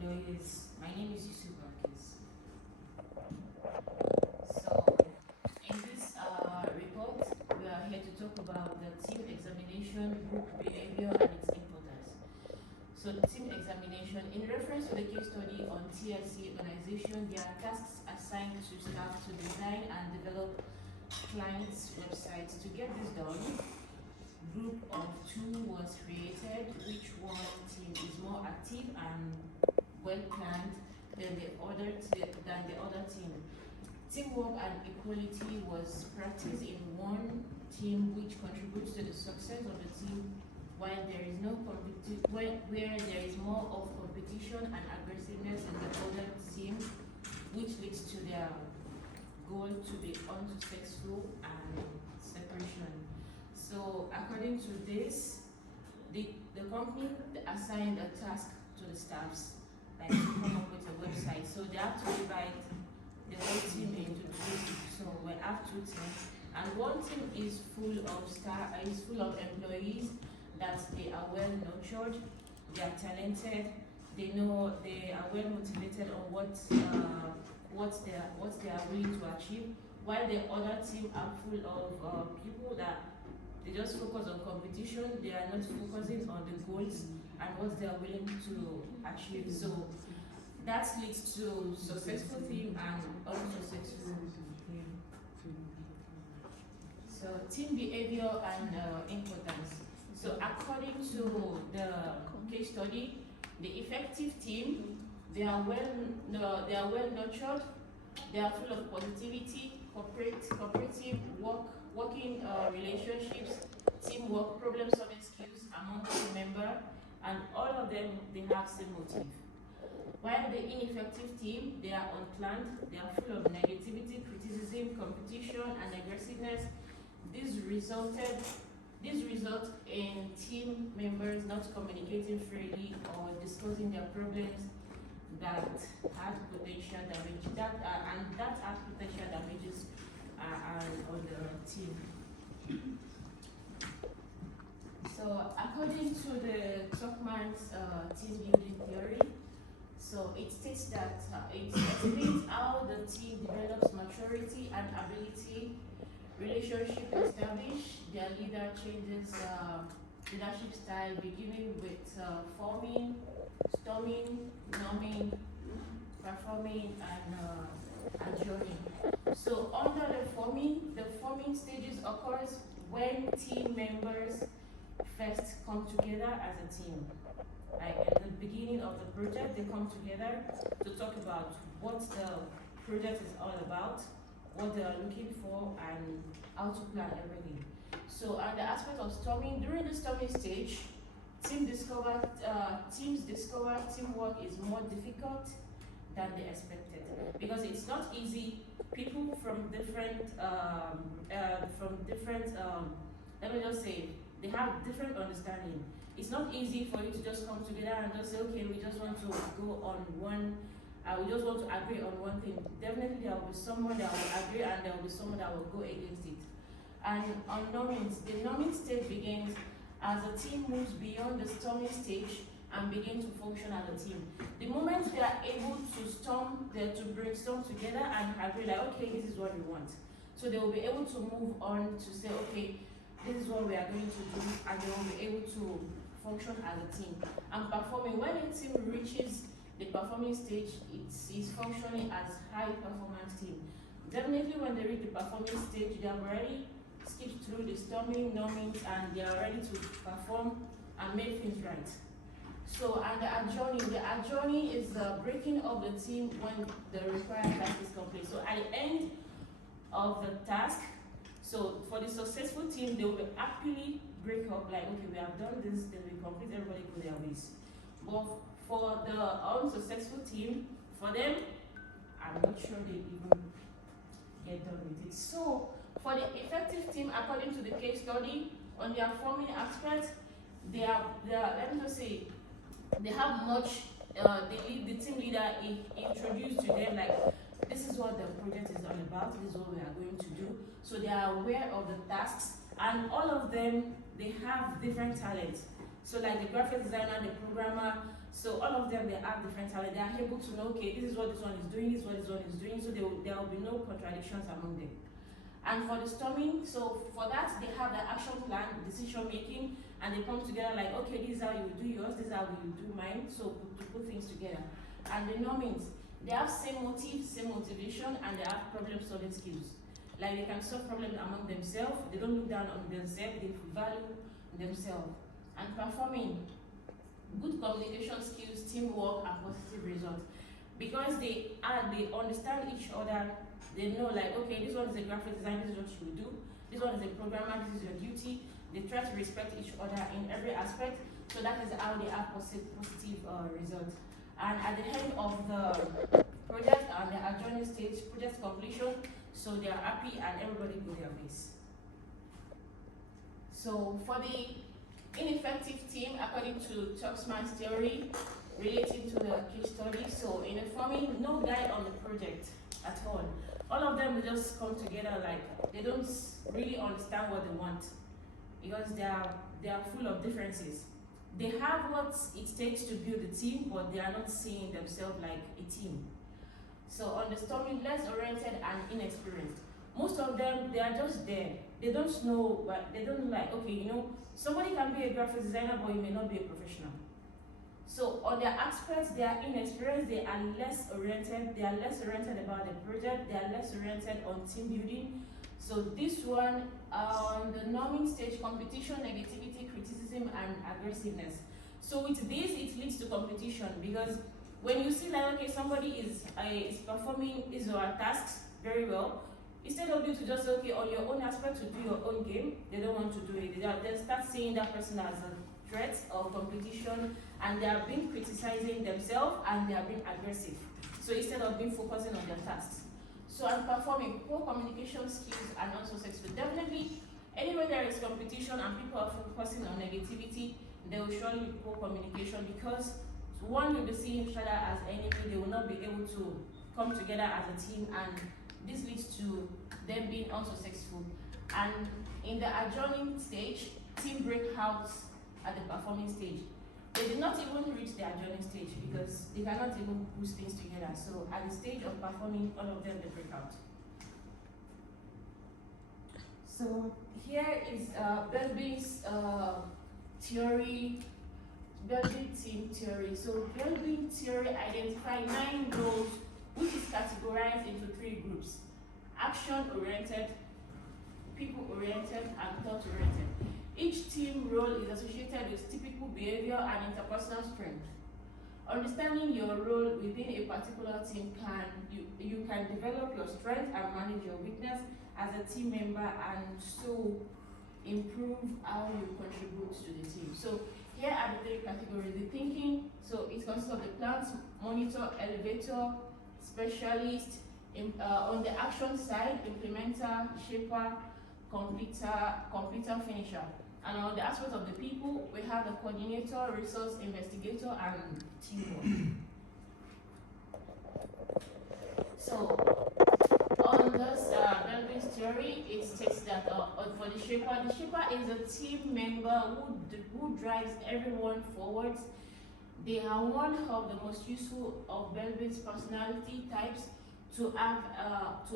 employees. My name is Yusuf Bakis. So, in this report, we are here to talk about the team examination, group behavior, and its importance. So, the team examination, in reference to the case study on TLC organization, there are tasks assigned to staff to design and develop clients' websites. To get this done, group of two was created, which one team is more active and well planned than the other team. Teamwork and equality was practiced in one team, which contributes to the success of the team, while there is no where there is more of competition and aggressiveness in the other team, which leads to their goal to be unsuccessful and separation. So according to this, the company assigned a task to the staffs, like to come up with a website. So they have to divide the whole team into two. So we have two teams, and one team is full of employees that they are well nurtured, they are talented, they know they are well motivated on what they are willing to achieve. While the other team are full of people that they just focus on competition, they are not focusing on the goals and what they are willing to achieve. So that leads to successful team and unsuccessful team. So team behavior and importance. So according to the case study, the effective team, they are well nurtured, they are full of positivity, cooperative working relationships, teamwork, problem-solving skills among team members, and all of them, they have same motive. While the ineffective team, they are unplanned, they are full of negativity, criticism, competition, and aggressiveness. This result in team members not communicating freely or discussing their problems that had potential damage, and that had potential damages on the team. So according to the Tuckman's team building theory, so it states that it estimates how the team develops maturity and ability, relationship established, their leader changes leadership style, beginning with forming, storming, numbing, performing, and adjourning. So under the forming stages occurs when team members first come together as a team. Like at the beginning of the project, they come together to talk about what the project is all about, what they are looking for, and how to plan everything. So, and the aspect of storming, during the storming stage, teams discover teamwork is more difficult than they expected, because it's not easy. People from different let me just say, they have different understanding. It's not easy for you to just come together and just say, okay, we just want to go on one, we just want to agree on one thing. Definitely there will be someone that will agree and there will be someone that will go against it. And on numbing, the numbing stage begins as the team moves beyond the storming stage and begin to function as a team. The moment they are able to brainstorm together and agree, like, okay, this is what we want. So they will be able to move on to say, okay, this is what we are going to do, and they will be able to function as a team. And performing, when a team reaches the performing stage, it is functioning as high performance team. Definitely when they reach the performing stage, they have already skipped through the storming, numbing, and they are ready to perform and make things right. So, and the adjourning is the breaking of the team when the required task is complete. So at the end of the task, so for the successful team, they will happily break up, like, okay, we have done this, then we complete, everybody go their ways. But for the unsuccessful team, for them, I'm not sure they even get done with it. So for the effective team, according to the case study, on their forming aspect, they are let me just say, they have much, the team leader introduced to them, like, this is what the project is all about, this is what we are going to do. So they are aware of the tasks, and all of them, they have different talents. So like the graphic designer, the programmer, So all of them, they have different talent. They are able to know, okay, this is what this one is doing, this is what this one is doing, so there will be no contradictions among them. And for the storming, so for that, they have the action plan, decision making, and they come together like, okay, this is how you do yours, this is how you do mine, so to put things together. And the normings, they have same motive, same motivation, and they have problem solving skills. Like they can solve problems among themselves, they don't look down on themselves, they value themselves. And performing, good communication skills, teamwork, and positive results. Because they understand each other, they know like, okay, this one is a graphic designer, this is what you will do. This one is a programmer, this is your duty. They try to respect each other in every aspect. So that is how they have positive results. And at the end of the project and the adjourning stage, project completion, so they are happy and everybody go their ways. So for the ineffective team, according to Tuxman's theory, relating to the case study, so in informing, no guide on the project at all. All of them will just come together like they don't really understand what they want because they are full of differences. They have what it takes to build a team, but they are not seeing themselves like a team. So on the storming, less oriented and inexperienced. Most of them, they are just there. They don't know, but they don't like, okay, you know, somebody can be a graphic designer, but he may not be a professional. So on their aspects, they are inexperienced, they are less oriented about the project, they are less oriented on team building. So this one, on the norming stage, competition, negativity, criticism, and aggressiveness. So with this, it leads to competition because when you see like, okay, somebody is performing his or her tasks very well, instead of you to just say, okay, on your own aspect to do your own game, they don't want to do it. They start seeing that person as a threat or competition, and they are being criticizing themselves and they are being aggressive. So instead of being focusing on their tasks. So I'm performing poor communication skills and also successful. Definitely, anywhere there is competition and people are focusing on negativity, there will surely be poor communication because one will be seeing each other as enemy, they will not be able to come together as a team, and this leads to them being unsuccessful. And in the adjourning stage, team breakouts at the performing stage. They did not even reach the adjourning stage because they cannot even put things together. So at the stage of performing, all of them they break out. So here is Bowlby's theory, Bowlby team theory. So Bowlby theory identifies 9 roles which is categorized into 3 groups: action-oriented, people-oriented, and thought-oriented. Each team role is associated with typical behavior and interpersonal strength. Understanding your role within a particular team you can develop your strength and manage your weakness as a team member, and so improve how you contribute to the team. So here are the 3 categories. The thinking, so it consists of the plant, monitor, elevator, specialist. On the action side, implementer, shaper, completer, finisher. And on the aspect of the people, we have the coordinator, resource investigator, and teamwork. So on this Bowlby's theory, it states that for the shaper is a team member who drives everyone forward. They are one of the most useful of Bowlby's personality types to have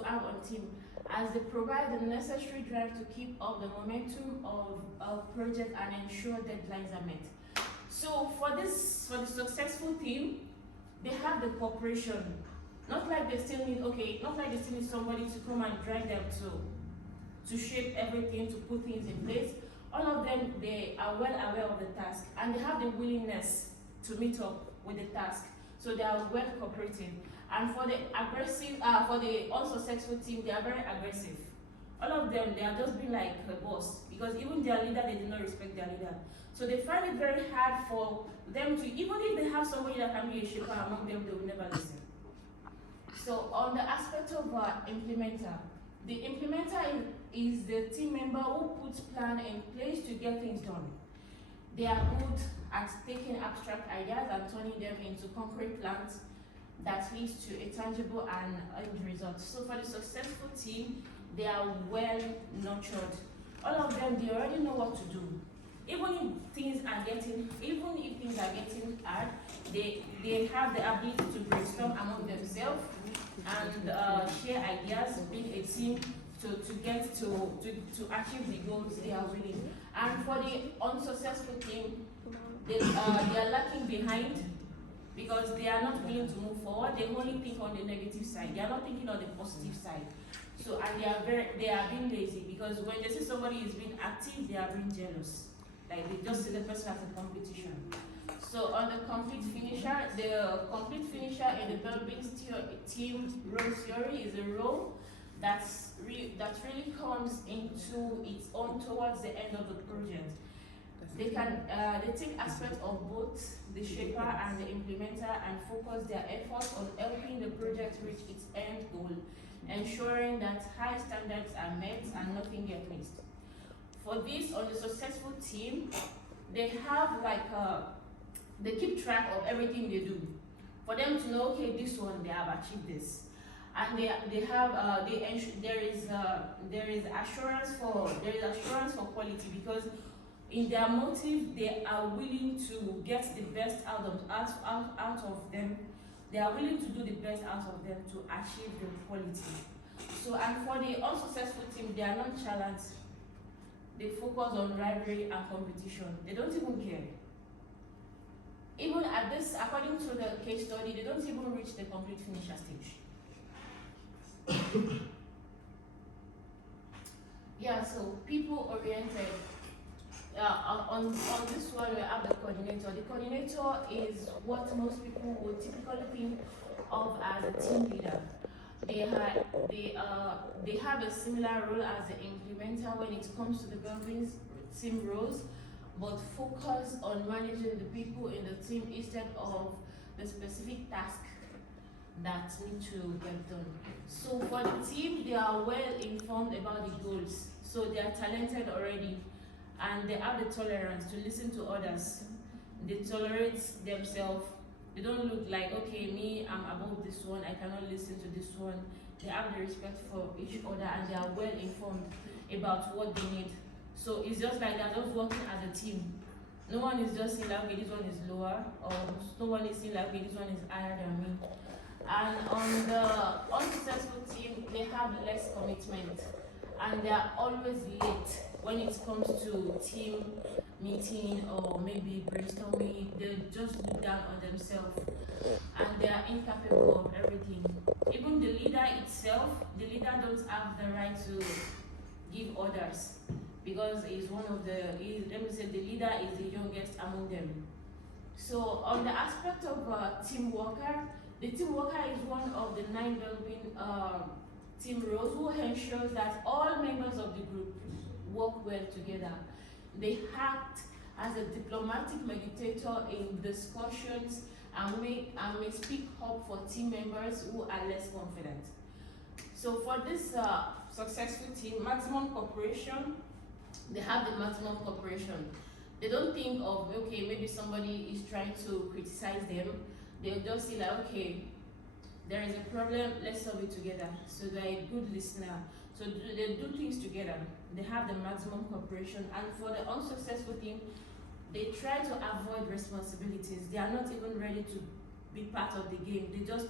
on team, as they provide the necessary drive to keep up the momentum of project and ensure deadlines are met. So for the successful team, they have the cooperation. Not like they still need somebody to come and drive them to shape everything, to put things in place. All of them, they are well aware of the task and they have the willingness to meet up with the task. So they are well cooperating. And for the for the unsuccessful team, they are very aggressive. All of them, they are just being like a boss because even their leader, they do not respect their leader. So they find it very hard for them to, even if they have somebody that can be a shaper among them, they will never listen. So on the aspect of implementer, the implementer is the team member who puts plan in place to get things done. They are good at taking abstract ideas and turning them into concrete plans that leads to a tangible and end result. So for the successful team, they are well nurtured. All of them, they already know what to do. even if things are getting hard, they have the ability to brainstorm among themselves and share ideas, build a team to achieve the goals they are winning. And for the unsuccessful team, they are lacking behind because they are not willing to move forward. They only think on the negative side. They are not thinking on the positive side. So, and they are being lazy because when they see somebody is being active, they are being jealous. Like they just see the person as a competition. So on the complete finisher in the Belbin team role theory is a role that really comes into its own towards the end of the project. They take aspects of both the shaper and the implementer and focus their efforts on helping the project reach its end goal, ensuring that high standards are met and nothing gets missed. For this, on the successful team, they have they keep track of everything they do. For them to know, okay, this one they have achieved this, and there is assurance for quality because in their motive they are willing to get the best out of them. They are willing to do the best out of them to achieve the quality. So, and for the unsuccessful team, they are nonchalant. They focus on rivalry and competition. They don't even care. Even at this, according to the case study, they don't even reach the complete finisher stage. Yeah, so people oriented. On this one, we have the coordinator. The coordinator is what most people would typically think of as a team leader. They have a similar role as the implementer when it comes to the Belvin's team roles, but focus on managing the people in the team instead of the specific task that need to get done. So for the team, they are well informed about the goals. So they are talented already, and they have the tolerance to listen to others. They tolerate themselves. They don't look like, okay, me, I'm above this one, I cannot listen to this one. They have the respect for each other and they are well informed about what they need. So it's just like they're just working as a team. No one is just saying like, okay, this one is lower, or no one is saying like, okay, this one is higher than me. And on the unsuccessful team, they have less commitment and they are always late when it comes to team meeting or maybe brainstorming. They just look down on themselves and they are incapable of everything. Even the leader itself, the leader don't have the right to give orders because he's one of the, the leader is the youngest among them. So on the aspect of team worker, the team worker is one of the 9 Belbin team roles who ensures that all members of the group work well together. They act as a diplomatic mediator in discussions and may speak up for team members who are less confident. So for this successful team, maximum cooperation, they have the maximum cooperation. They don't think of, okay, maybe somebody is trying to criticize them. They'll just say like, okay, there is a problem, let's solve it together. So they're a good listener. So they do things together. They have the maximum cooperation. And for the unsuccessful team, they try to avoid responsibilities. They are not even ready to be part of the game. They just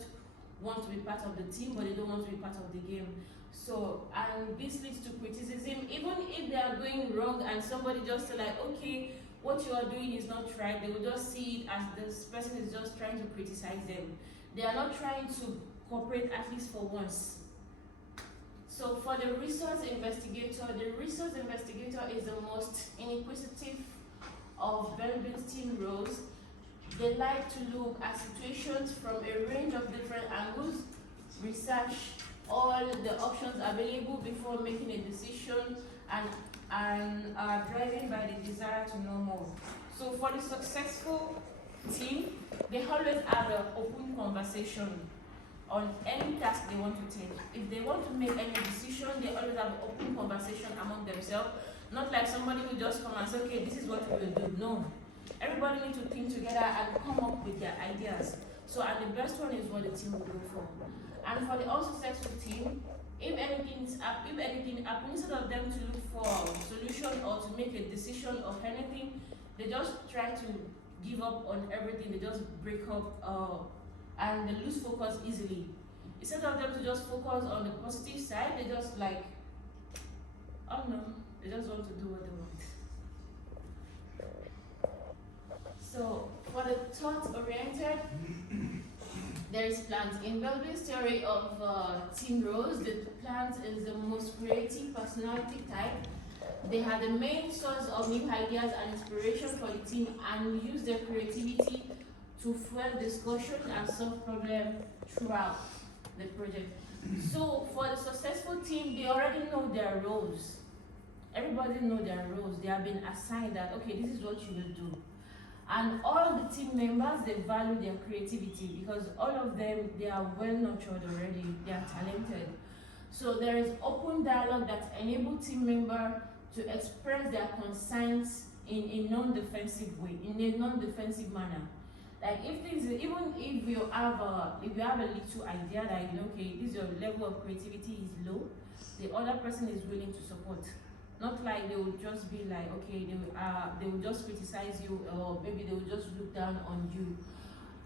want to be part of the team, but they don't want to be part of the game. So, and this leads to criticism. Even if they are doing wrong and somebody just say like, okay, what you are doing is not right, they will just see it as this person is just trying to criticize them. They are not trying to cooperate at least for once. So for the resource investigator is the most inquisitive of Belbin's team roles. They like to look at situations from a range of different angles, research all the options available before making a decision, and are driven by the desire to know more. So for the successful team, they always have an open conversation on any task they want to take. If they want to make any decision, they always have an open conversation among themselves. Not like somebody who just come and say, okay, this is what we will do. No. Everybody needs to think together and come up with their ideas. So, and the best one is what the team will go for. And for the unsuccessful team, if anything happens, instead of them to look for solution or to make a decision of anything, they just try to give up on everything. They just break up and they lose focus easily. Instead of them to just focus on the positive side, they just like, oh no, they just want to do what they want. So for the thought-oriented, there is plant. In Belleville's theory of team roles, the plant is the most creative personality type. They are the main source of new ideas and inspiration for the team and use their creativity to fuel discussion and solve problems throughout the project. So for the successful team, they already know their roles. Everybody know their roles. They have been assigned that, okay, this is what you will do. And all of the team members, they value their creativity because all of them, they are well nurtured already. They are talented. So there is open dialogue that enables team members to express their concerns in a non-defensive way, in a non-defensive manner. Like if things, even if you have a little idea that, you know, okay, this your level of creativity is low, the other person is willing to support. Not like they will just be like, okay, they will just criticize you, or maybe they will just look down on you.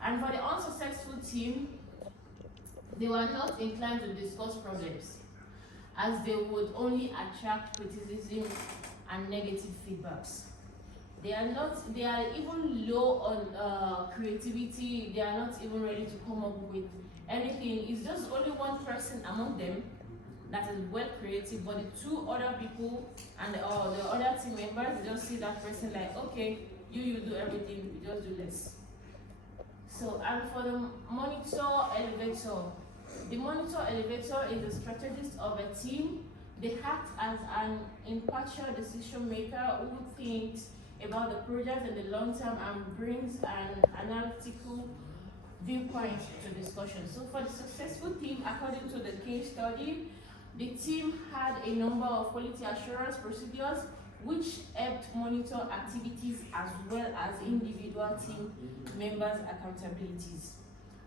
And for the unsuccessful team, they were not inclined to discuss problems, as they would only attract criticism and negative feedbacks. They are even low on creativity. They are not even ready to come up with anything. It's just only one person among them that is well creative, but the two other people and the other team members, they just see that person like, okay, you do everything, we just do less. So, and for the monitor elevator, the monitor elevator is the strategist of a team. They act as an impartial decision maker who thinks about the project in the long term and brings an analytical viewpoint to discussion. So for the successful team, according to the case study, the team had a number of quality assurance procedures which helped monitor activities as well as individual team members' accountabilities.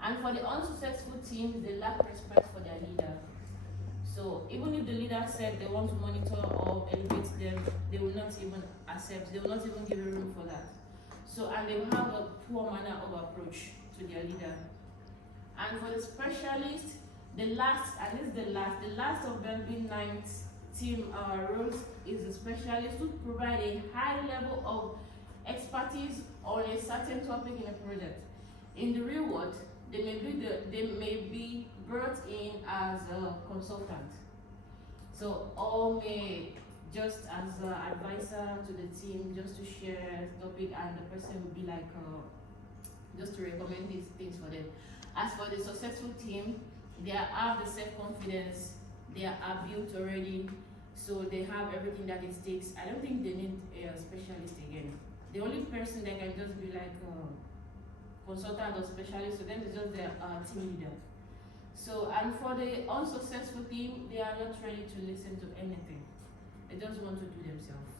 And for the unsuccessful teams, they lack respect for their leader. So even if the leader said they want to monitor or elevate them, they will not even accept, they will not even give a room for that. So, and they will have a poor manner of approach to their leader. And for the specialist, the last of Belleville 9's team roles is the specialist who provide a high level of expertise on a certain topic in a project. In the real world, they may be brought in as a consultant. So, or may just as an advisor to the team, just to share topic, and the person will be like, just to recommend these things for them. As for the successful team, they have the self-confidence, they are built already, so they have everything that it takes. I don't think they need a specialist again. The only person that can just be like a consultant or specialist, so then it's just their team leader. So, and for the unsuccessful team, they are not ready to listen to anything. They just want to do themselves.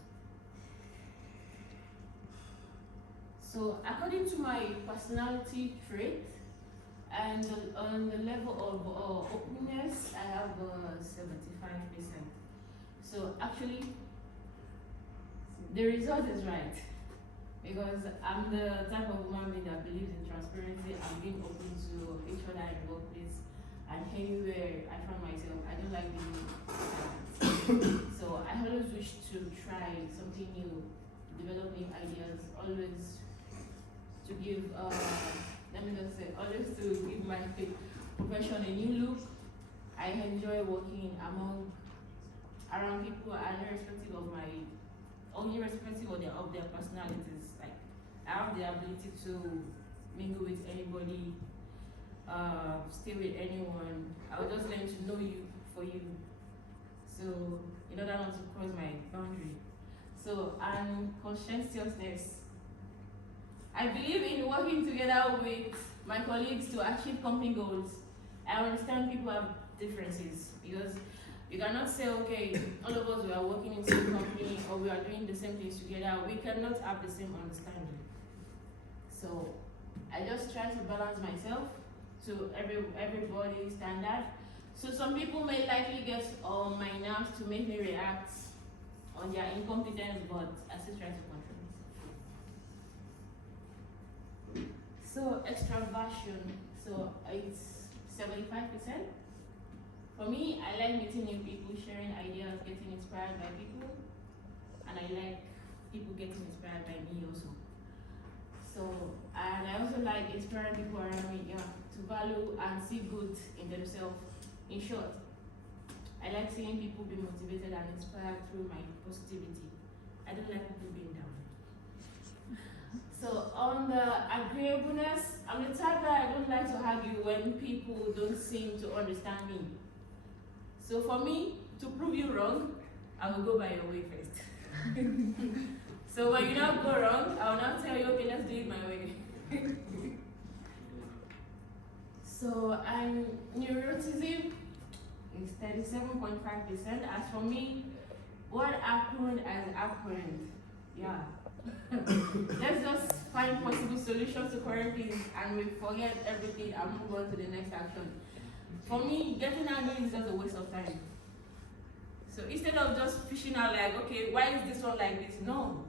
So, according to my personality trait, and on the level of openness, I have 75%. So actually, the result is right, because I'm the type of woman that believes in transparency and being open to each other in the workplace and anywhere I find myself. I don't like being silent. So I always wish to try something new, develop new ideas, always to give always to give my profession a new look. I enjoy working around people, and irrespective of their personalities. Like, I have the ability to mingle with anybody, stay with anyone. I'll just learn to know you for you. So, in order not to cross my boundary. So, and conscientiousness. I believe in working together with my colleagues to achieve company goals. I understand people have differences, because you cannot say, okay, all of us we are working in the same company or we are doing the same things together. We cannot have the same understanding. So I just try to balance myself to everybody's standard. So some people may likely get on my nerves to make me react on their incompetence, but I still try to control it. So extraversion, so it's 75%. For me, I like meeting new people, sharing ideas, getting inspired by people, and I like people getting inspired by me also. So, and I also like inspiring people around me, to value and see good in themselves. In short, I like seeing people be motivated and inspired through my positivity. I don't like people being down. So on the agreeableness, I'm the type that I don't like to argue when people don't seem to understand me. So for me, to prove you wrong, I will go by your way first. So when you now go wrong, I will now tell you, okay, let's do it my way. So neuroticism is 37.5%. As for me, what happened has happened. Yeah. Let's just find possible solutions to current things and we forget everything and move on to the next action. For me, getting angry is just a waste of time. So instead of just fishing out like, okay, why is this one like this? No.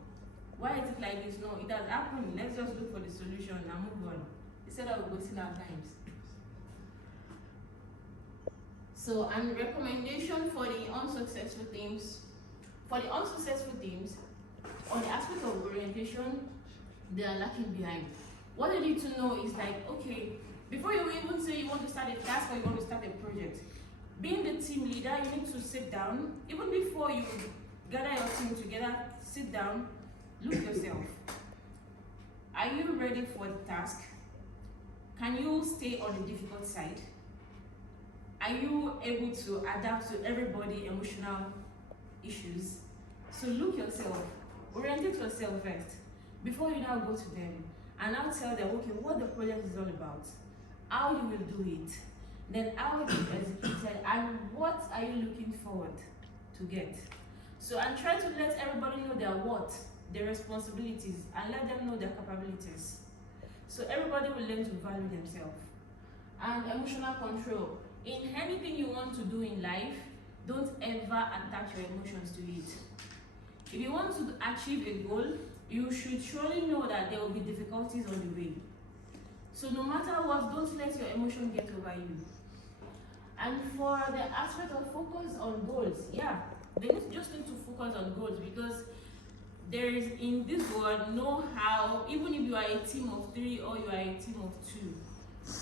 Why is it like this? No, it has happened. Let's just look for the solution and move on. Instead of wasting our times. So, and recommendation for the unsuccessful teams. For the unsuccessful teams, on the aspect of orientation, they are lacking behind. What they need to know is like, okay, before you even say you want to start a task or you want to start a project, being the team leader, you need to sit down. Even before you gather your team together, sit down, look yourself. Are you ready for the task? Can you stay on the difficult side? Are you able to adapt to everybody's emotional issues? So look yourself, orientate yourself first, before you now go to them and now tell them, okay, what the project is all about, how you will do it, then how it will be executed, and what are you looking forward to get. So and try to let everybody know their what, their responsibilities, and let them know their capabilities. So everybody will learn to value themselves. And emotional control. In anything you want to do in life, don't ever attach your emotions to it. If you want to achieve a goal, you should surely know that there will be difficulties on the way. So no matter what, don't let your emotion get over you. And for the aspect of focus on goals, they just need to focus on goals, because there is in this world no how, even if you are a team of 3 or you are a team of 2,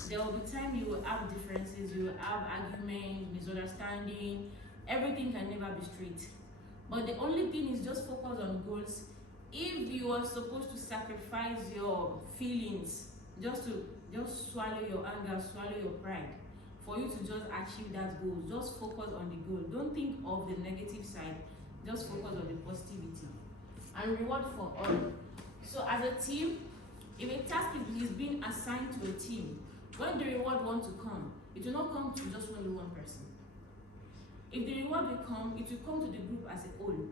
there will be time you will have differences, you will have arguments, misunderstanding, everything can never be straight. But the only thing is just focus on goals. If you are supposed to sacrifice your feelings, just swallow your anger, swallow your pride, for you to just achieve that goal, just focus on the goal. Don't think of the negative side, just focus on the positivity. And reward for all. So as a team, if a task is being assigned to a team, when the reward wants to come, it will not come to just only one person. If the reward will come, it will come to the group as a whole.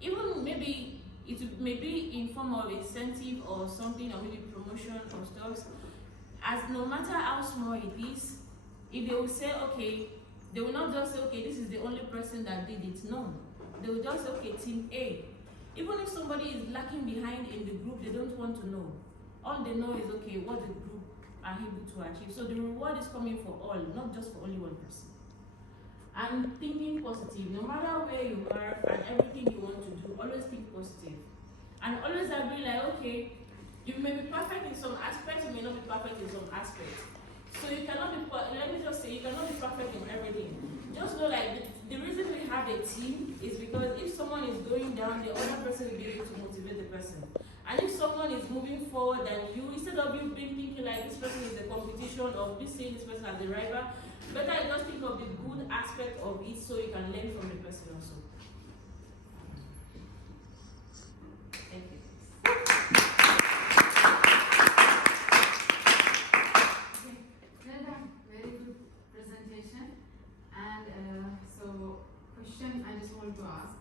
Even maybe it may be in form of incentive or something, or maybe promotion or stuff. As no matter how small it is, if they will say, okay, they will not just say, okay, this is the only person that did it. No, they will just say, okay, team A. Even if somebody is lacking behind in the group, they don't want to know. All they know is, okay, what the group are able to achieve. So the reward is coming for all, not just for only one person. And thinking positive, no matter where you are and everything you want to do, always think positive. And always agree like, okay, you may be perfect in some aspects, you may not be perfect in some aspects. So you cannot be, let me just say, you cannot be perfect in everything. Just know like, the reason we have a team is because if someone is going down, the other person will be able to motivate the person. And if someone is moving forward than you, instead of you being thinking like this person is a competition or be seeing this person as a rival, better just think of the good aspect of it so you can learn from the person also. Thank you. Very good presentation. And so, question I just want to ask,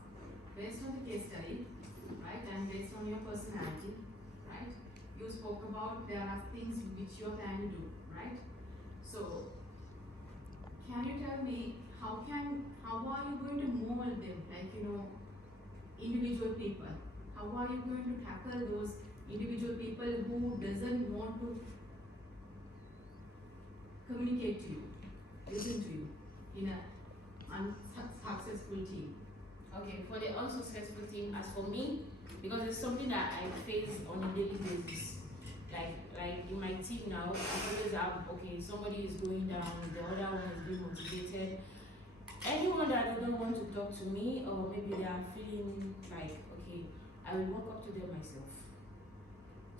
based on the case study, right, and based on your personality, right, you spoke about there are things which you are planning to do, right? So, can you tell me how are you going to mold them, like, individual people? How are you going to tackle those individual people who doesn't want to communicate to you, listen to you in a unsuccessful team? Okay, for the unsuccessful team, as for me, because it's something that I face on a daily basis. Like in my team now, I always have, okay, somebody is going down, the other one is being motivated. Anyone that doesn't want to talk to me, or maybe they are feeling like, okay, I will walk up to them myself.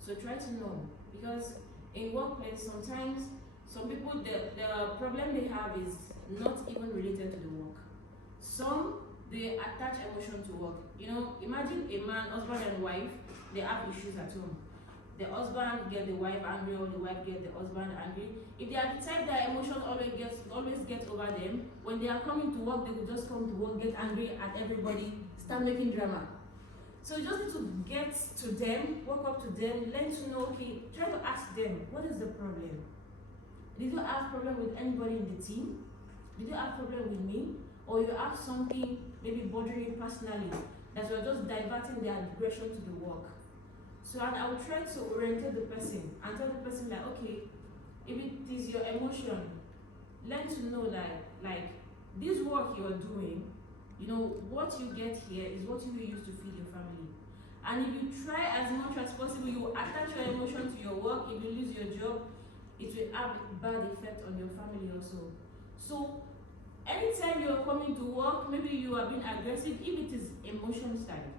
So try to know, because in workplace, sometimes some people, the problem they have is not even related to the work. Some, they attach emotion to work. Imagine a man, husband and wife, they have issues at home. The husband get the wife angry, or the wife get the husband angry. If they are the type that emotions always get over them, when they are coming to work, they will just come to work, get angry at everybody, start making drama. So you just need to get to them, walk up to them, learn to know, okay, try to ask them, what is the problem? Did you have problem with anybody in the team? Did you have problem with me? Or you have something maybe bothering you personally, that you are just diverting their aggression to the work? So I will try to orientate the person and tell the person like, okay, if it is your emotion, learn to know that like this work you are doing, what you get here is what you will use to feed your family. And if you try as much as possible, you attach your emotion to your work, if you lose your job, it will have a bad effect on your family also. So anytime you are coming to work, maybe you are being aggressive, if it is emotion side.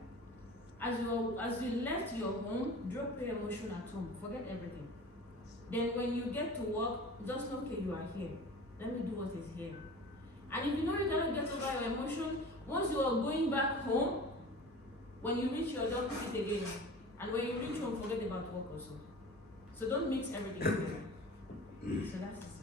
As you left your home, drop your emotion at home. Forget everything. Then when you get to work, just know, okay, you are here. Let me do what is here. And if you know you cannot get over your emotion, once you are going back home, when you reach your door, pick it again. And when you reach home, forget about work also. So don't mix everything together. So that's it.